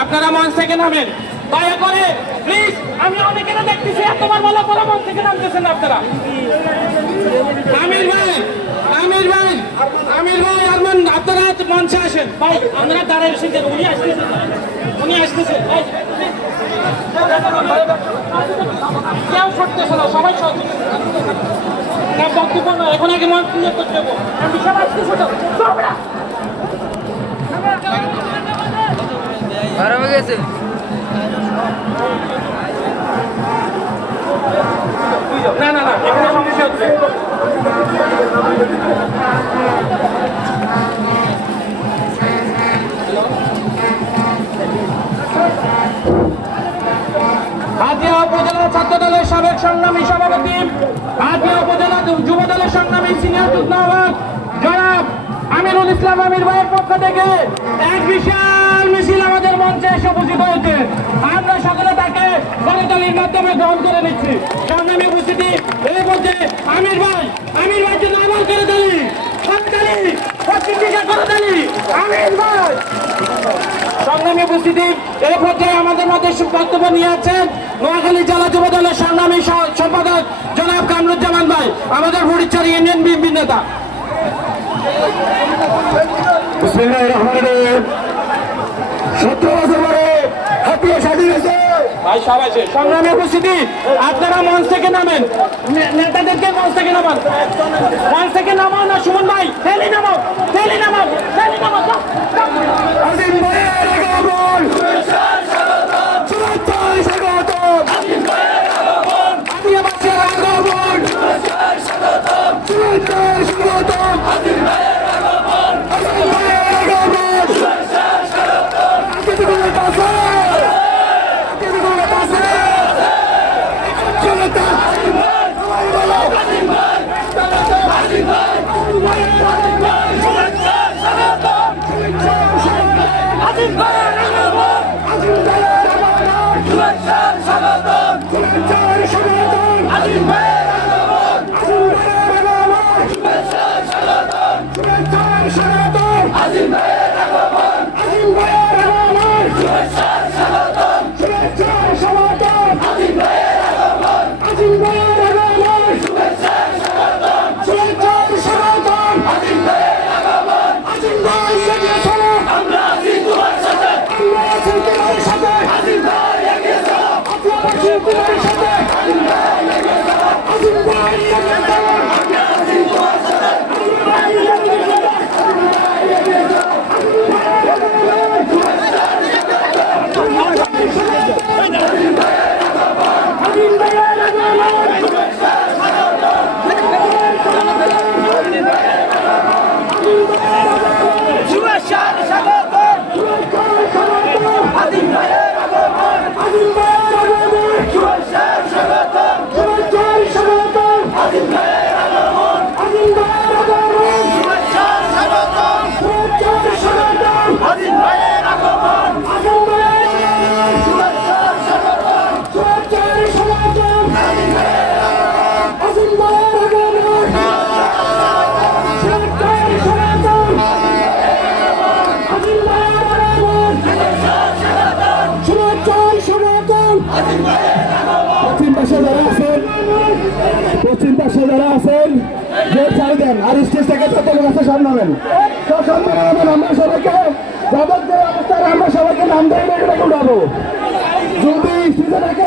আপনারা মঞ্চ থেকে নামেন। দয়া করে প্লিজ আমি অনেকের দেখতেছি এতবার বলা পরে মঞ্চ থেকে নামতেছেন আপনারা। আমির ভাই আমির ভাই আমির ভাই আরমান আপনারা মঞ্চে আসেন। ভাই আমরা দাঁড়ায় এসেছেন উনি আসতেছেন উনি আসতেছেন ভাই, কেউ ছুটতেছে না সবাই সব না বক্তব্য এখন আগে মঞ্চ ক্লিয়ার করতে আমি সব আসতেছি তো। গেছে না না না এখানে সমস্যা হচ্ছে। হাতিয়া উপজেলা ছাত্র দলের সাবেক সংগ্রামী সভাপতি হাতিয়া উপজেলা যুব দলের সংগ্রামী সিনিয়র যুগ্ম জনাব আমিরুল ইসলাম আমির ভাইয়ের পক্ষ থেকে এক বিশাল মিছিল আমাদের উপস্থিত হয়েছে। আমরা সকলে তাকে করতালির মাধ্যমে গ্রহণ করে নিচ্ছি। সংগ্রামী উপস্থিতি এই মধ্যে আমির ভাই আমির ভাই জন্য করে দালি। আমাদের নিয়ে আছেন জেলা যুব দলের সম্পাদক কামরুজ্জামান ভাই, আমাদের ইউনিয়ন নেতা পরে হাতিয়ে স্বাধীন হয়েছে ভাই সবাই আছে সংগ্রামী উপস্থিতি, আপনারা মঞ্চ থেকে নামেন। নেতাদেরকে মঞ্চ থেকে নামান। মঞ্চ থেকে নামান না সুমন ভাই স্বাধীন ভাইয়ের আগমন স্বাধীন পশ্চিম পাশে যারা আছেন গেট ছাড়ে দেন আর স্টেজ সব নামেন সব সব নামেন আমরা সবাইকে যাদের যে অবস্থায় আমরা সবাইকে নাম দেয় উঠাবো। যদি সিজে থাকে